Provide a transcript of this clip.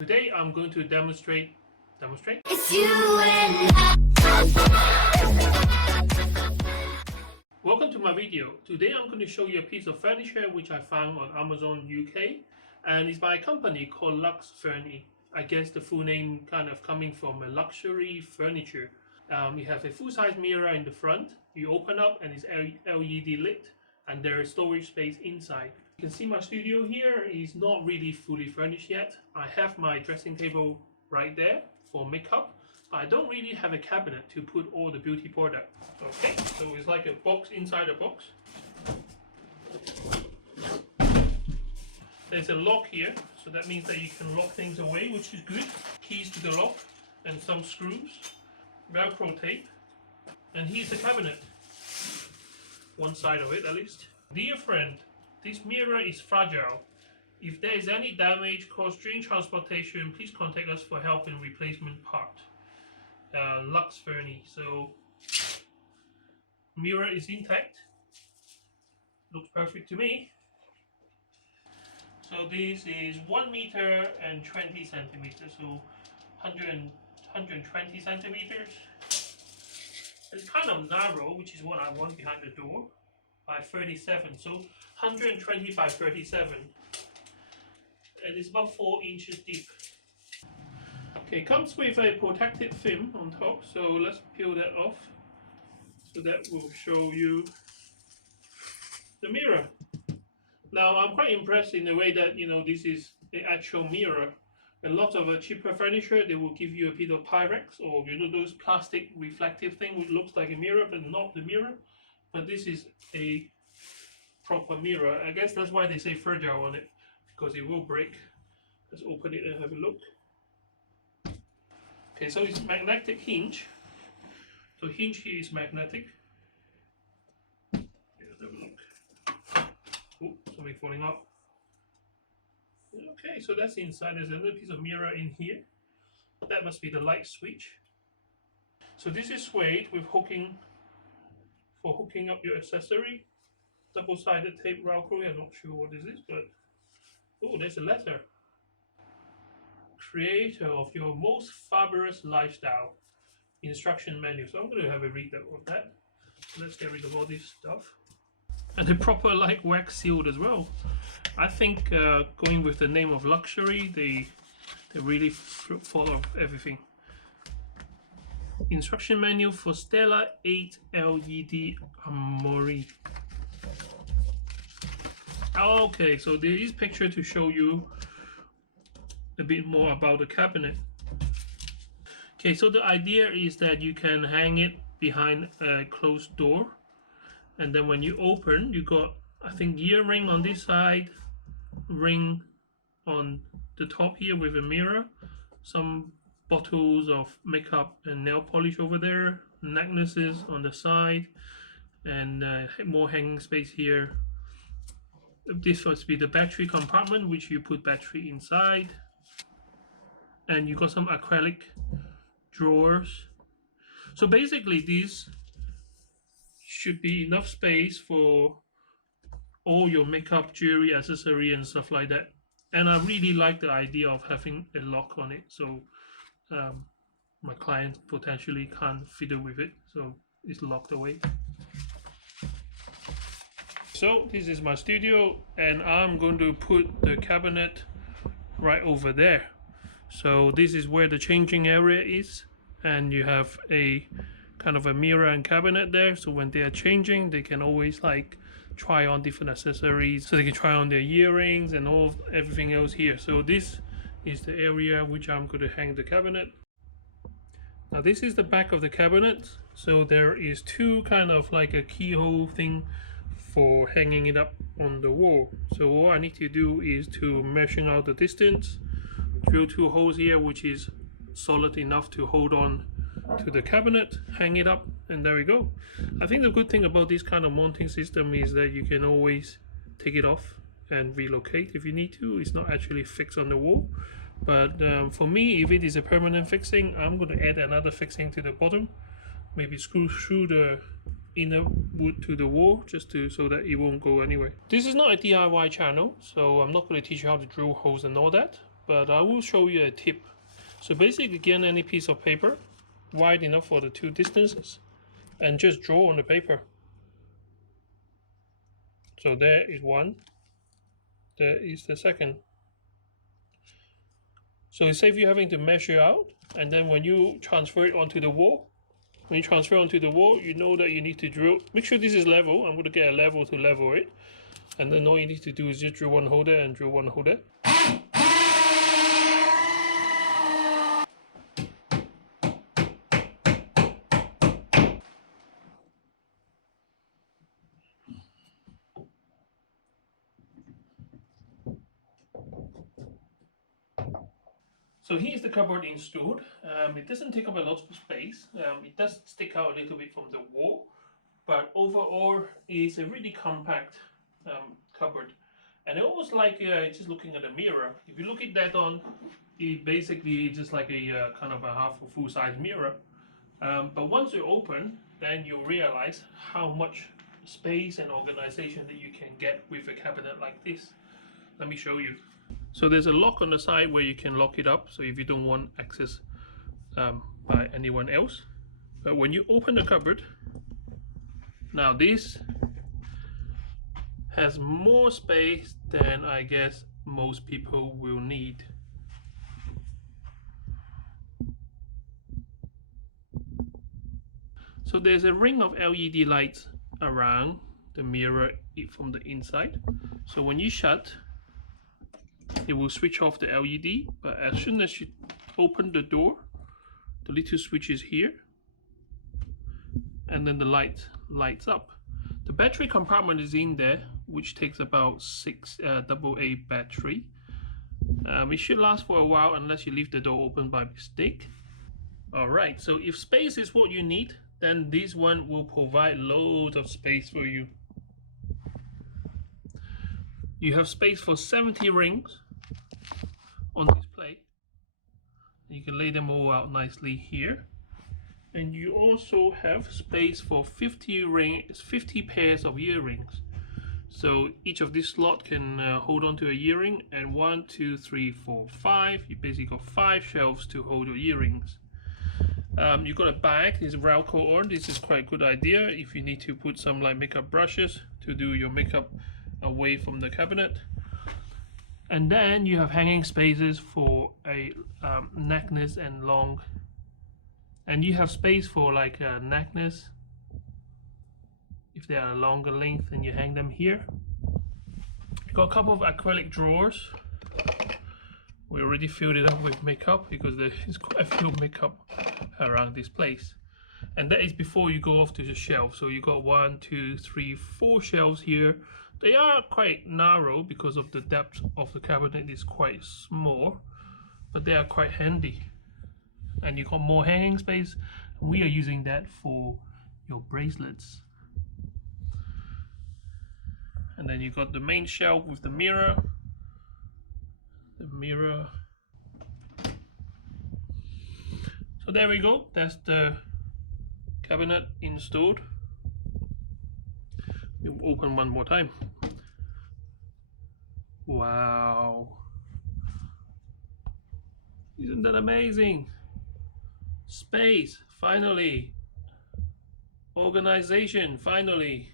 Today I'm going to demonstrate. It's you and Welcome to my video. Today I'm going to show you a piece of furniture which I found on Amazon UK, and it's by a company called Luxfurni. I guess the full name kind of coming from a luxury furniture. You have a full-size mirror in the front. You open up and it's LED lit, and there is storage space inside. You can see my studio here is not really fully furnished yet. I have my dressing table right there for makeup, but I don't really have a cabinet to put all the beauty products. Okay, so it's like a box inside a box. There's a lock here, so that means that you can lock things away, which is good. Keys to the lock and some screws, Velcro tape, and here's the cabinet. One side of it at least. Dear friend, this mirror is fragile. If there is any damage caused during transportation, please contact us for help in replacement part. Luxfurni. So mirror is intact. Looks perfect to me. So this is 1 meter and 20 centimeters. So 120 centimeters. It's kind of narrow, which is what I want behind the door, by 37. So 120 by 37. And it's about 4 inches deep. Okay, comes with a protective film on top, so let's peel that off. So that will show you the mirror. Now I'm quite impressed in the way that, you know, this is the actual mirror. A lot of cheaper furniture, they will give you a bit of Pyrex, or you know, those plastic reflective thing which looks like a mirror but not the mirror. But this is a proper mirror. I guess that's why they say fragile on it, because it will break. Let's open it and have a look. Okay, so it's magnetic hinge. So hinge here is magnetic. Let's have a look. Oh, something falling out. Okay, so that's inside. There's another piece of mirror in here. That must be the light switch. So this is suede with hooking for hooking up your accessory. Double-sided tape Velcro. I'm not sure what this is, but oh, there's a letter. Creator of your most fabulous lifestyle. Instruction manual. So I'm going to have a read of that. Let's get rid of all this stuff. And a proper like wax sealed as well. I think going with the name of luxury, they really follow everything. Instruction manual for Stella 8 LED Armory. Okay, so there is picture to show you a bit more about the cabinet. Okay, so the idea is that you can hang it behind a closed door, and then when you open, you got, I think, ear ring on this side, ring on the top here with a mirror, some bottles of makeup and nail polish over there, necklaces on the side, and more hanging space here. This must be the battery compartment, which you put battery inside, and you got some acrylic drawers. So basically this should be enough space for all your makeup, jewelry, accessory and stuff like that. And I really like the idea of having a lock on it, so my client potentially can't fiddle with it, so it's locked away. So this is my studio, and I'm going to put the cabinet right over there. So this is where the changing area is, and you have a kind of a mirror and cabinet there, so when they are changing they can always like try on different accessories, so they can try on their earrings and everything else here. So this is the area which I'm going to hang the cabinet. Now this is the back of the cabinet, so there is two kind of like a keyhole thing for hanging it up on the wall. So all I need to do is to measure out the distance, drill 2 holes here which is solid enough to hold on to the cabinet, hang it up, and there we go. I think the good thing about this kind of mounting system is that you can always take it off and relocate if you need to. It's not actually fixed on the wall, but for me, if it is a permanent fixing, I'm going to add another fixing to the bottom, maybe screw through the inner wood to the wall just to so that it won't go anywhere. This is not a DIY channel, so I'm not going to teach you how to drill holes and all that, but I will show you a tip. So basically, get any piece of paper wide enough for the two distances and just draw on the paper. So there is one, there is the second. So it saves you having to measure out, and then when you transfer it onto the wall, you know that you need to drill. Make sure this is level. I'm going to get a level to level it, and then all you need to do is just drill one hole there and drill one hole there. So here's the cupboard installed. It doesn't take up a lot of space. It does stick out a little bit from the wall, but overall it's a really compact cupboard. And it's almost like just looking at a mirror. If you look at that on, it basically just like a kind of a half or full size mirror. But once you open, then you realize how much space and organization that you can get with a cabinet like this. Let me show you. So there's a lock on the side where you can lock it up, so if you don't want access by anyone else. But when you open the cupboard, now this has more space than I guess most people will need. So there's a ring of LED lights around the mirror from the inside. So when you shut, it will switch off the LED, but as soon as you open the door, the little switch is here, and then the light lights up. The battery compartment is in there, which takes about 6 AA battery. It should last for a while unless you leave the door open by mistake. Alright, so if space is what you need, then this one will provide loads of space for you. You have space for 70 rings on display. You can lay them all out nicely here. And you also have space for 50 pairs of earrings. So each of this slot can hold on to a earring, and 1, 2, 3, 4, 5. You basically got 5 shelves to hold your earrings. You've got a bag, this Velcro on. This is quite a good idea if you need to put some like makeup brushes to do your makeup away from the cabinet. And then you have hanging spaces for a necklace and long, and you have space for like a necklace if they are a longer length, and you hang them here. You've got a couple of acrylic drawers. We already filled it up with makeup because there is quite a few makeup around this place. And that is before you go off to the shelf. So you got 1, 2, 3, 4 shelves here. They are quite narrow because of the depth of the cabinet is quite small, but they are quite handy. And you got more hanging space. We are using that for your bracelets. And then you got the main shelf with the mirror. So there we go. That's the cabinet installed. We'll open one more time. Wow. Isn't that amazing? Space, finally. Organization, finally.